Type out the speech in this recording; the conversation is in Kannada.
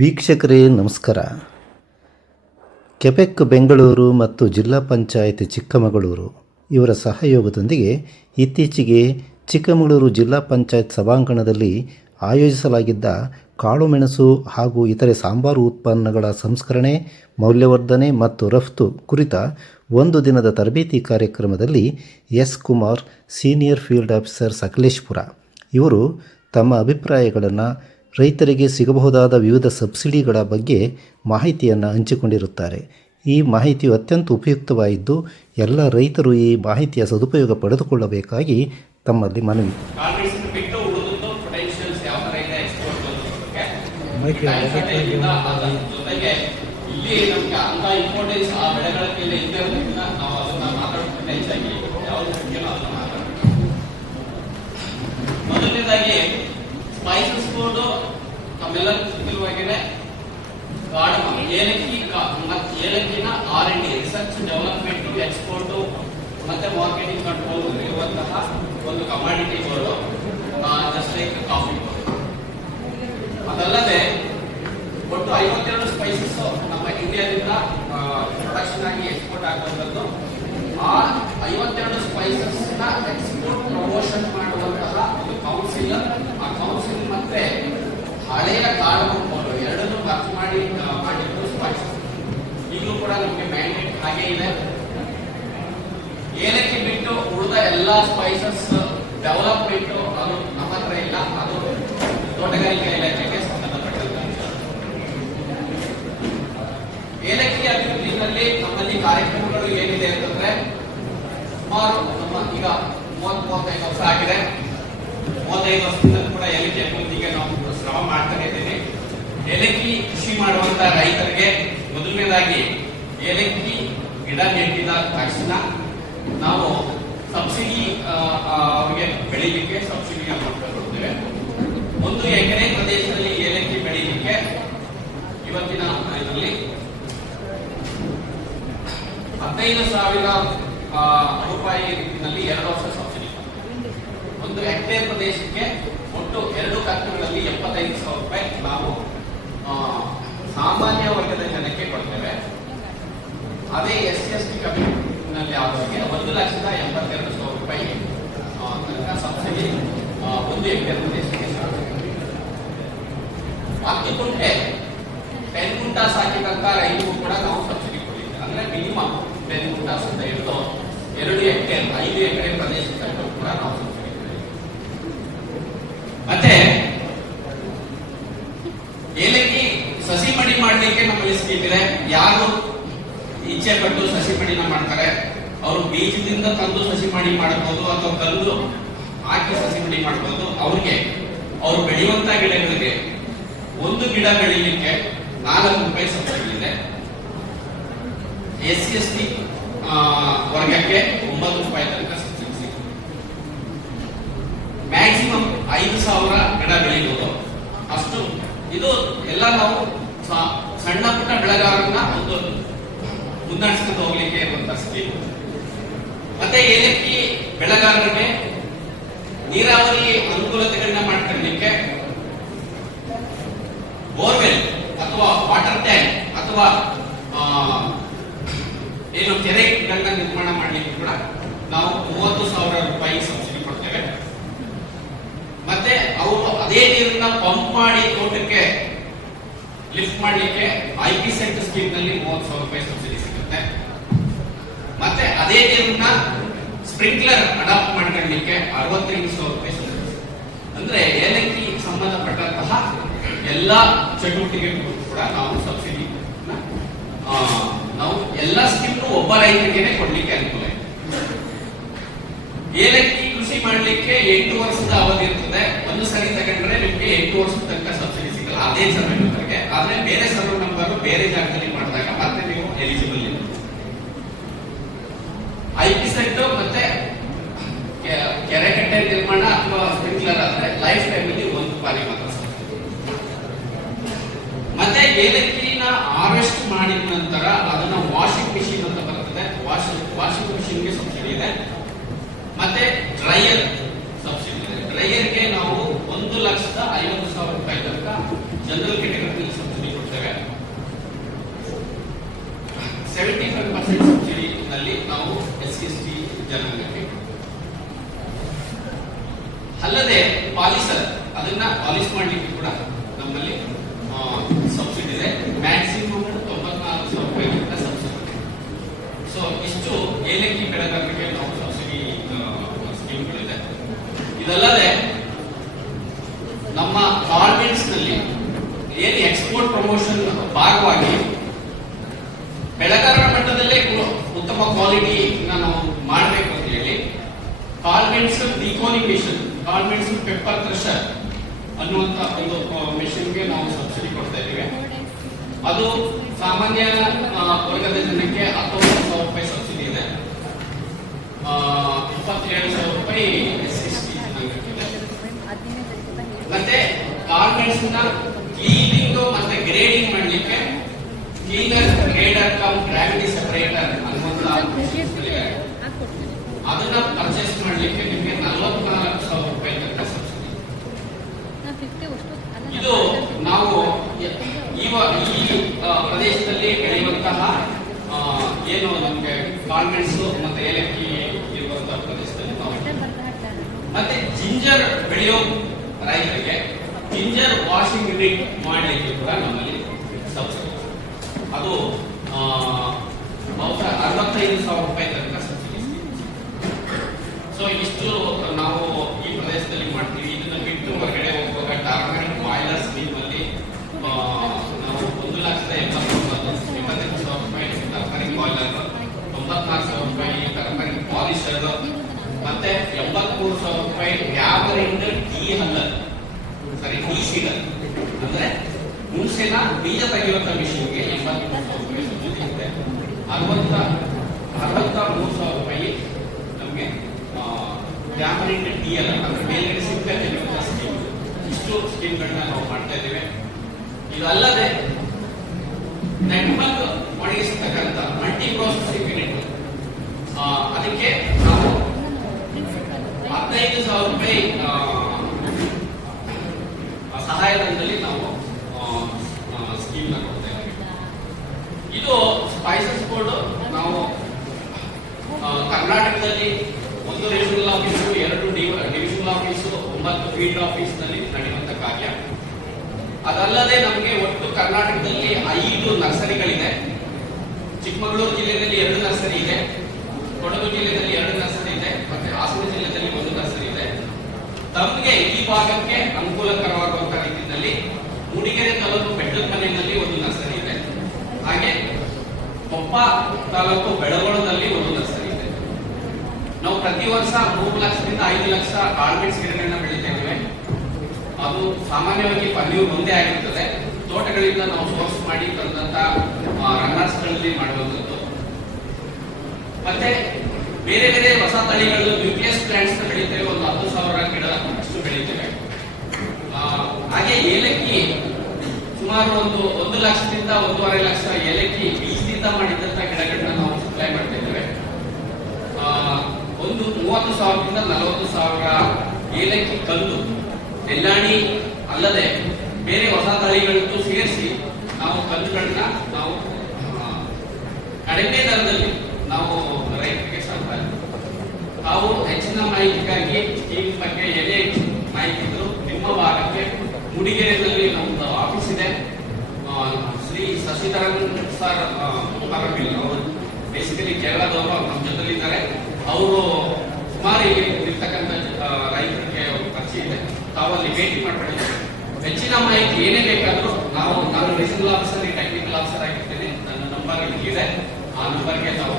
ವೀಕ್ಷಕರೇ ನಮಸ್ಕಾರ. ಕೆಬೆಕ್ ಬೆಂಗಳೂರು ಮತ್ತು ಜಿಲ್ಲಾ ಪಂಚಾಯತ್ ಚಿಕ್ಕಮಗಳೂರು ಇವರ ಸಹಯೋಗದೊಂದಿಗೆ ಇತ್ತೀಚೆಗೆ ಚಿಕ್ಕಮಗಳೂರು ಜಿಲ್ಲಾ ಪಂಚಾಯತ್ ಸಭಾಂಗಣದಲ್ಲಿ ಆಯೋಜಿಸಲಾಗಿದ್ದ ಕಾಳುಮೆಣಸು ಹಾಗೂ ಇತರೆ ಸಾಂಬಾರು ಉತ್ಪನ್ನಗಳ ಸಂಸ್ಕರಣೆ, ಮೌಲ್ಯವರ್ಧನೆ ಮತ್ತು ರಫ್ತು ಕುರಿತ ಒಂದು ದಿನದ ತರಬೇತಿ ಕಾರ್ಯಕ್ರಮದಲ್ಲಿ S. Kumar, senior field officer, Sakleshpur ಇವರು ತಮ್ಮ ಅಭಿಪ್ರಾಯಗಳನ್ನು, ರೈತರಿಗೆ ಸಿಗಬಹುದಾದ ವಿವಿಧ ಸಬ್ಸಿಡಿಗಳ ಬಗ್ಗೆ ಮಾಹಿತಿಯನ್ನು ಹಂಚಿಕೊಂಡಿರುತ್ತಾರೆ. ಈ ಮಾಹಿತಿಯು ಅತ್ಯಂತ ಉಪಯುಕ್ತವಾಗಿದ್ದು ಎಲ್ಲ ರೈತರು ಈ ಮಾಹಿತಿಯ ಸದುಪಯೋಗ ಪಡೆದುಕೊಳ್ಳಬೇಕಾಗಿ ತಮ್ಮಲ್ಲಿ ಮನವಿ. ಮೊದಲನೇದಾಗಿ ಸ್ಪೈಸಸ್ ಬೋರ್ಡು ತಮ್ಮೆಲ್ಲರೂ ಗೊತ್ತಿರುವಾಗೇನೆ ಏಲಕ್ಕಿನ R&D ರಿಸರ್ಚ್, ಡೆವಲಪ್ಮೆಂಟ್, ಎಕ್ಸ್ಪೋರ್ಟ್ ಮತ್ತೆ ಮಾರ್ಕೆಟಿಂಗ್ ಕಂಟ್ರೋಲ್ ಇರುವಂತಹ ಒಂದು commodity board, just like coffee board. ಅದಲ್ಲದೆ ಒಟ್ಟು 52 ಸ್ಪೈಸಸ್ ನಮ್ಮ ಇಂಡಿಯಾದಿಂದ ಪ್ರೊಡಕ್ಷನ್ ಆಗಿ ಎಕ್ಸ್ಪೋರ್ಟ್ ಆಗುವಂಥದ್ದು. ಆ 52 ಸ್ಪೈಸಸ್ ನ ಎಕ್ಸ್ಪೋರ್ಟ್ ಪ್ರಮೋಷನ್ ಮಾಡುವಂತಹ ಒಂದು ಕೌನ್ಸಿಲ್, ಆ ಕೌನ್ಸಿಲ್ ಮತ್ತೆ ಹಳೆಯ ಕಾರ್ಡ್ ಎರಡನ್ನೂ ಖರ್ಚು ಮಾಡಿದ್ದು ಸ್ಪೈಸಸ್ ಈಗಲೂ ಕೂಡ ನಮಗೆ ಮ್ಯಾಂಡೇಟ್ ಹಾಗೆ ಇದೆ. ಏಲಕ್ಕಿ ಬಿಟ್ಟು ಉಳಿದ ಎಲ್ಲಾ ಸ್ಪೈಸಸ್ ಡೆವಲಪ್ಮೆಂಟ್ ಅದು ನಮ್ಮ ಹತ್ರ ಇಲ್ಲ, ಅದು ತೋಟಗಾರಿಕೆ ಇಲಾಖೆಗೆ ಸಂಬಂಧಪಟ್ಟಂತ. ಏಲಕ್ಕಿ ಅಭಿವೃದ್ಧಿನಲ್ಲಿ ನಮ್ಮಲ್ಲಿ ಕಾರ್ಯಕ್ರಮಗಳು ಏನಿದೆ ಅಂತಂದ್ರೆ, ಸುಮಾರು ನಮ್ಮ ಈಗ 30-35 ವರ್ಷ ಆಗಿದೆ. 35 ವರ್ಷದಿಂದ ಕೂಡ ಏಲಕ್ಕಿ ಅಭಿವೃದ್ಧಿಗೆ ನಾವು ಶ್ರಮ ಮಾಡ್ತಾನೆ ಇದ್ದೀವಿ. ಏಲಕ್ಕಿ ಕೃಷಿ ಮಾಡುವಂತ ರೈತರಿಗೆ ಮೊದಲನೇದಾಗಿ ಏಲಕ್ಕಿ ಗಿಡ ನೆಟ್ಟಿದ ತಕ್ಷಣ ನಾವು ಸಬ್ಸಿಡಿ ಅವರಿಗೆ ಬೆಳೀಲಿಕ್ಕೆ ಸಬ್ಸಿಡಿ ಅಮೌಂಟ್ ಕೊಡ್ತೇವೆ. 1 ಎಕರೆ ಪ್ರದೇಶದಲ್ಲಿ ಏಲಕ್ಕಿ ಬೆಳೀಲಿಕ್ಕೆ ಇವತ್ತಿನ ಇದರಲ್ಲಿ 15,000 ರೂಪಾಯಿ ರೀತಿಯಲ್ಲಿ 2 ವರ್ಷ ಸಬ್ಸಿಡಿ. 1 ಹೆಕ್ಟೇರ್ ಪ್ರದೇಶಕ್ಕೆ ಒಟ್ಟು 2 ಕಂತುಗಳಲ್ಲಿ 75,000 ರೂಪಾಯಿ ನಾವು ಸಾಮಾನ್ಯ ವರ್ಗದ ಜನಕ್ಕೆ ಕೊಡ್ತೇವೆ. ಅದೇ SC/ST ಕಮ್ಯುನಿಟಿನಲ್ಲಿ ಆದವರಿಗೆ 1,82,000 ರೂಪಾಯಿ ತನಕ ಸಬ್ಸಿಡಿ 1 ಹೆಕ್ಟೇರ್ ಪ್ರದೇಶಕ್ಕೆ. 10 ಗುಂಟೆ 10 ಗುಂಟಾ ಸಾಕಿದಂತ ರೈತರು ಕೂಡ ನಾವು ಸಬ್ಸಿಡಿ ಕೊಡ್ತೀವಿ. ಅಂದ್ರೆ ಮಿನಿಮಮ್ 10 ಗುಂಟಾಸ್ ಅಂತ ಹಿಡಿದು 2 ಹೆಕ್ಟೇರ್ 5 ಎಕರೆ ಪ್ರದೇಶಕ್ಕೆ ಕೂಡ ನಾವು ಸಬ್ಸಿಡಿ ಕೊಡ್ತೀವಿ. ಮತ್ತೆ ಏಲಕ್ಕಿ ಸಸಿ ಮಡಿ ಮಾಡಲಿಕ್ಕೆ ನಮ್ಮಲ್ಲಿ ಸ್ಕೀಮ್ ಇದೆ. ಯಾರು ಇಚ್ಛೆ ಪಟ್ಟು ಸಸಿ ಮಡಿನ ಮಾಡ್ತಾರೆ ಅವರು ಬೀಜದಿಂದ ತಂದು ಸಸಿ ಮಡಿ ಮಾಡಬಹುದು ಅಥವಾ ಕಲ್ಲು ಹಾಕಿ ಸಸಿ ಮಡಿ ಮಾಡಬಹುದು. ಅವ್ರಿಗೆ ಅವ್ರು ಬೆಳೆಯುವಂತ ಗಿಡಗಳಿಗೆ 1 ಗಿಡ ಬೆಳೀಲಿಕ್ಕೆ 4 ರೂಪಾಯಿ ಸಬ್ಸಿಡಿ ಇದೆ. SC/ST ವರ್ಗಕ್ಕೆ 9 ರೂಪಾಯಿ ತನಕ ಸಬ್ಸಿಡಿ ಸಿಗುತ್ತೆ. ಮ್ಯಾಕ್ಸಿಮಮ್ 5,000 ಗಿಡ ಬೆಳೀಬಹುದು. ಅಷ್ಟು ಇದು ಎಲ್ಲ ನಾವು ಸಣ್ಣ ಪುಟ್ಟ ಬೆಳೆಗಾರರನ್ನ ಒಂದು ಮುನ್ನಡೆಸ್ಕೊಂಡು ಹೋಗ್ಲಿಕ್ಕೆ ಇರುವಂತಹ ಸ್ಕೀಮ್. ಮತ್ತೆ ಏಲಕ್ಕಿ ಬೆಳೆಗಾರರಿಗೆ ನೀರಾವರಿ ಅನುಕೂಲತೆಗಳನ್ನ ಮಾಡ್ಕೊಳ್ಳಿಕ್ಕೆ ಬೋರ್ವೆಲ್ ಅಥವಾ ವಾಟರ್ ಟ್ಯಾಂಕ್ ಅಥವಾ ಏನು ಕೆರೆಗಳನ್ನ ನಿರ್ಮಾಣ ಮಾಡಲಿಕ್ಕೆ ಕೂಡ ನಾವು 30,000 ರೂಪಾಯಿ ಸಬ್ಸಿಡಿ ಕೊಡ್ತೇವೆ. ಮತ್ತೆ ಅವರು ಅದೇ ನೀರನ್ನ ಪಂಪ್ ಮಾಡಿ ತೋಟಕ್ಕೆ ಲಿಫ್ಟ್ ಮಾಡಲಿಕ್ಕೆ IPSET ಸ್ಕೀಮ್ ನಲ್ಲಿ 30,000 ರೂಪಾಯಿ ಸಬ್ಸಿಡಿ ಸಿಗುತ್ತೆ. ಮತ್ತೆ ಅದೇ ನೀರನ್ನ ಸ್ಪ್ರಿಂಕ್ಲರ್ ಅಡಾಪ್ಟ್ ಮಾಡ್ಕೊಳ್ಳಿಕ್ಕೆ 65,000 ರೂಪಾಯಿ ಸಬ್ಸಿಡಿ. ಅಂದ್ರೆ ಏಲಕ್ಕಿ ಸಂಬಂಧಪಟ್ಟಂತಹ ಎಲ್ಲಾ ಚಟುವಟಿಕೆಗಳು ಕೂಡ ನಾವು ಸಬ್ಸಿಡಿ ನಾವು ಎಲ್ಲಾ ಸ್ಕೀಮ್ ಒಬ್ಬ ರೈತರಿಗೆ ಕೊಡ್ಲಿಕ್ಕೆ ಅನುಕೂಲ ಇದೆ. ಏಲಕ್ಕಿ ಕೃಷಿ ಮಾಡಲಿಕ್ಕೆ 8 ವರ್ಷದ ಅವಧಿ ಇರ್ತದೆ. ಒಂದು ಸರಿ ತಗೊಂಡ್ರೆ ನಿಮಗೆ 8 ವರ್ಷದ ತನಕ ಸಬ್ಸಿಡಿ ಸಿಗಲ್ಲ ಅದೇ ಸರ್ವೆ ನಂಬರ್ಗೆ. ಆದ್ರೆ ಬೇರೆ ಸರ್ವೆ ನಂಬರ್ ಬೇರೆ ಜಾಗದಲ್ಲಿ ಮಾಡಿದಾಗ ಮತ್ತೆ ನೀವು ಎಲಿಜಿಬಲ್ ಇಲ್ಲ. IPSET ಮತ್ತೆ ಕೆರೆ ಕಟ್ಟೆ ನಿರ್ಮಾಣ ಅಥವಾ ಸ್ಪ್ರಿಂಕ್ಲರ್ ಆದ್ರೆ ಲೈಫ್ ಟೈಮ್ ಅಲ್ಲಿ 1 ಬಾರಿ ಮಾತ್ರ ಸಬ್ಸಿಡಿ. ಮತ್ತೆ ಏಲಕ್ಕಿನ ಹಾರ್ವೆಸ್ಟ್ ಮಾಡಿದ ನಂತರ ಅದನ್ನ ವಾಷಿಂಗ್ ಮಿಷಿನ್ ಅಂತ ಬರ್ತದೆ, ವಾಷಿಂಗ್ ಮಿಷಿನ್ಗೆ ಸಬ್ಸಿಡಿ ಇದೆ. ಮತ್ತೆ ಡ್ರೈಯರ್ ಸಬ್ಸಿಡಿ ಇದೆ. ಡ್ರೈಯರ್ಗೆ ನಾವು 1,50,000 ರೂಪಾಯಿ ತನಕ ಜನರಲ್ ಕೆಟಗರಿ ಸಬ್ಸಿಡಿ ನಲ್ಲಿ ನಾವು SC/ST ಜನಾಂಗಕ್ಕೆ. ಅಲ್ಲದೆ ಪಾಲಿಸರ್ ಅದನ್ನ ಪಾಲಿಸ್ ಮಾಡಲಿಕ್ಕೆ ಕೂಡ ನಮ್ಮಲ್ಲಿ ಸಬ್ಸಿಡಿ ಇದೆ. ಮ್ಯಾಕ್ಸಿಮಮ್ 94,000 ರೂಪಾಯಿಗಿಂತ ಸಬ್ಸಿಡಿ. ಸೊ ಇಷ್ಟು ಏಲಕ್ಕಿ ಬೆಳೆಗಾರರಿಗೆ ನಾವು ಸಬ್ಸಿಡಿ ಸ್ಕೀಮ್ಗಳಿದೆ. ಇದಲ್ಲದೆ ನಮ್ಮ ಗಾರ್ಮೆಂಟ್ಸ್ ನಲ್ಲಿ ಏನು ಎಕ್ಸ್ಪೋರ್ಟ್ ಪ್ರಮೋಷನ್ ಭಾಗವಾಗಿ ಬೆಳೆಗಾರರ ಮಟ್ಟದಲ್ಲೇ ಉತ್ತಮ ಕ್ವಾಲಿಟಿ ನಾವು ಮಾಡಬೇಕು ಅಂತ ಹೇಳಿ ಗಾರ್ಮೆಂಟ್ಸ್ ಡಿಕೋನಿಂಗ್ ಮಿಷನ್, ಗಾರ್ಮೆಂಟ್ಸ್ ಪೆಪ್ಪರ್ ಕ್ರಷರ್ ಅನ್ನುವಂತ ಒಂದು ಮಿಷನ್ಗೆ ನಾವು ಸಬ್ಸಿಡಿ ಕೊಡ್ತಾ ಇದ್ದೀವಿ. ಅದು ಸಾಮಾನ್ಯ ವರ್ಗದ ಜನಕ್ಕೆ 19,000 ರೂಪಾಯಿ ಸಬ್ಸಿಡಿ ಇದೆ. 27,000 ರೂಪಾಯಿ SC/ST ಜನಾಂಗಕ್ಕಿದೆ. ಮತ್ತೆ ಗಾರ್ಮೆಂಟ್ಸ್ ನ ಕ್ಲೀನಿಂಗ್ ಮತ್ತೆ ಗ್ರೇಡಿಂಗ್ ಮಾಡಲಿಕ್ಕೆ cleaner, grader come gravity separator ಅನ್ನುವಂತ ಅದನ್ನ ಪರ್ಚೇಸ್ ಮಾಡಲಿಕ್ಕೆ ನಿಮಗೆ 44,000 ರೂಪಾಯಿ ತನಕ ಸಬ್ಸಿಡಿ. ಇದು ನಾವು ಈ ಪ್ರದೇಶದಲ್ಲಿ ಬೆಳೆಯುವಂತಹ ಏನು ನಮಗೆ ಗಾರ್ಮೆಂಟ್ಸ್ ಮತ್ತೆ ಏಲಕ್ಕಿ ಇರುವಂತಹ ಪ್ರದೇಶದಲ್ಲಿ ನಾವು ಮತ್ತೆ ಜಿಂಜರ್ ಬೆಳೆಯೋ ರೈತರಿಗೆ ಜಿಂಜರ್ ವಾಷಿಂಗ್ ಯೂನಿಟ್ ಮಾಡಲಿಕ್ಕೆ ಕೂಡ ನಮ್ಮಲ್ಲಿ ಸಬ್ಸಿಡಿ. ಅದು 65,000 ರೂಪಾಯಿ ತನಕ ಸಬ್ಸಿಡಿ. ಸೊ ಇಷ್ಟು ನಾವು ಈ ಪ್ರದೇಶದಲ್ಲಿ ಮಾಡ್ತೀವಿ. ಇದನ್ನ ಬಿಟ್ಟು ಹೊರಗಡೆ ಹೋಗುವಾಗ ಟರ್ಮರಿಕ್ ಬಾಯ್ಲರ್ ಸ್ಕೀಮ್ ಅಲ್ಲಿ ನಾವು 1,80,000 ರೂಪಾಯಿ ಟರ್ಮರಿಕ್ ಬಾಯ್ಲರ್, 94,000 ರೂಪಾಯಿ ಟರ್ಮರಿಕ್ ಪಾಲಿಶರ್, ಮತ್ತೆ 83,000 ರೂಪಾಯಿ tamarind tea huller, tea cedar ಅಂದ್ರೆ ಹುಣಸೆನ ಬೀಜ ತೆಗೆಯುವಂತ ಮಿಷನ್ಗೆ 83,000 ರೂಪಾಯಿ ಸಬ್ಸಿಡಿ ಇದೆ. 63,000 ರೂಪಾಯಿ ನಮಗೆ ಟ್ಯಾಮರಿಂಡ್ ಟೀ ಹಲ್ಲರ್ ಅಂದ್ರೆ ಮೇಲ್ಗಡೆ ಸಿಪ್ಪೆ ತೆಗೆಯುವಂತ ಸ್ಕೀಮ್. ಇಷ್ಟು ಸ್ಕೀಮ್ಗಳನ್ನ ನಾವು ಮಾಡ್ತಾ ಇದ್ದೇವೆ. ಇದಲ್ಲದೆ ನೆಟ್ಮಲ್ ಒಣಗಿಸತಕ್ಕಂಥ ಮಲ್ಟಿ ಪ್ರೊಸೆಸಿಂಗ್ ಯೂನಿಟ್ ಅದಕ್ಕೆ ನಾವು 15,000 ರೂಪಾಯಿ ಸಹಾಯಧನದಲ್ಲಿ ನಾವು ಸ್ಕೀಮ್ ನ ಕೊಡ್ತಾ ಇದ್ದೀವಿ. ಇದು ಸ್ಪೈಸಸ್ ಬೋರ್ಡ್ ನಾವು ಕರ್ನಾಟಕದಲ್ಲಿ 1 regional office, 2 divisional office, 9 field office ನಲ್ಲಿ ನಡೆಯುವಂತ ಕಾರ್ಯ. ಅದಲ್ಲದೆ ನಮಗೆ ಒಟ್ಟು ಕರ್ನಾಟಕದಲ್ಲಿ 5 ನರ್ಸರಿಗಳಿದೆ. ಚಿಕ್ಕಮಗಳೂರು ಜಿಲ್ಲೆಯಲ್ಲಿ 2 ನರ್ಸರಿ ಇದೆ, ಕೊಡಗು ಜಿಲ್ಲೆಯಲ್ಲಿ 2 ನರ್ಸರಿ ಇದೆ, ಮತ್ತೆ ಹಾಸನ ಜಿಲ್ಲೆಯಲ್ಲಿ 1 ನರ್ಸರಿ ಇದೆ. ತಮಗೆ ಈ ಭಾಗಕ್ಕೆ ಅನುಕೂಲಕರವಾಗುವಂತಹ ರೀತಿಯಲ್ಲಿ ಮೂಡಿಗೆರೆ ತಾಲೂಕು ಬೆಟ್ಟದಮನೆಯಲ್ಲಿ 1 ನರ್ಸರಿ ಇದೆ. ಹಾಗೆ ಕೊಪ್ಪ ತಾಲೂಕು ಬೆಳಗೊಳದಲ್ಲಿ 1 ನರ್ಸರಿ ಇದೆ. ನಾವು ಪ್ರತಿ ವರ್ಷ 3 ಲಕ್ಷದಿಂದ 5 ಲಕ್ಷ ಗಾರ್ಮೆಂಟ್ಸ್ ಗಿಡಗಳನ್ನ ಬೆಳೀತಾ ಇದ್ದೇವೆ. ಅದು ಸಾಮಾನ್ಯವಾಗಿ ಪದವಿ ಒಂದೇ ಆಗಿರ್ತದೆ. ತೋಟಗಳಿಂದ ನಾವು ಸೋರ್ಸ್ ಮಾಡಿ ತಂದಂತ ರನ್ನರ್ಸ್ಗಳಲ್ಲಿ ಮಾಡುವಂಥದ್ದು. ಮತ್ತೆ ಬೇರೆ ಬೇರೆ ಹೊಸ ತಳಿಗಳು ನ್ಯೂಕ್ಲಿಯಸ್ ಪ್ಲಾಂಟ್ಸ್ ಬೆಳೀತೇವೆ. ಒಂದು 10,000 ಗಿಡ ಅಷ್ಟು ಬೆಳೀತೇವೆ. ಹಾಗೆ ಏಲಕ್ಕಿ ಸುಮಾರು 1 ಲಕ್ಷದಿಂದ 1.5 ಲಕ್ಷ ಏಲಕ್ಕಿ ಬೀಜದಿಂದ ಮಾಡಿದಂತ ಗಿಡಗಳನ್ನ ನಾವು ಸಪ್ಲೈ ಮಾಡ್ತಾ ಇದ್ದೇವೆ. ಒಂದು 30,000ದಿಂದ 40,000 ಏಲಕ್ಕಿ ಕಲ್ಲು ನೆಲ್ಲಾಣಿ ಅಲ್ಲದೆ ಬೇರೆ ಹೊಸ ತಳಿಗಳನ್ನು ಸೇರಿಸಿ ನಾವು ಕಲ್ಲುಗಳನ್ನ ನಾವು ಕಡಿಮೆ ದರದಲ್ಲಿ ನಾವು ರೈತರಿಗೆ ಸರಬರಾಜು. ತಾವು ಹೆಚ್ಚಿನ ಮಾಹಿತಿಗಾಗಿ ಸ್ಕೀಮ್ ಬಗ್ಗೆ ಏನೇ ಮಾಹಿತಿ ಇದ್ರು ನಿಮ್ಮ ಭಾಗಕ್ಕೆ ಮೂಡಿಗೆರೆಯಲ್ಲಿ ನಮ್ಮದು ಆಫೀಸ್ ಇದೆ. ಶ್ರೀ ಶಶಿಧರನ್ ಸರ್ ಅವರು ಬೇಸಿಕಲಿ ಕೇರಳದವರು ನಮ್ಮ ಜೊತೆಲಿದ್ದಾರೆ. ಅವರು ಸುಮಾರು ಇರ್ತಕ್ಕಂಥ ರೈತರಿಗೆ ಪರಿಚಯ ಇದೆ. ತಾವು ಅಲ್ಲಿ ಭೇಟಿ ಮಾಡ್ಕೊಂಡಿದ್ದಾರೆ. ಹೆಚ್ಚಿನ ಮಾಹಿತಿ ಏನೇ ಬೇಕಾದರೂ ನಾನು ರೀಜನಲ್ ಆಫೀಸರ್, ಟೆಕ್ನಿಕಲ್ ಆಫೀಸರ್ ಆಗಿರ್ತೇನೆ. ನನ್ನ ನಂಬರ್ ಇದೆ. ಆ ನಂಬರ್ಗೆ ತಾವು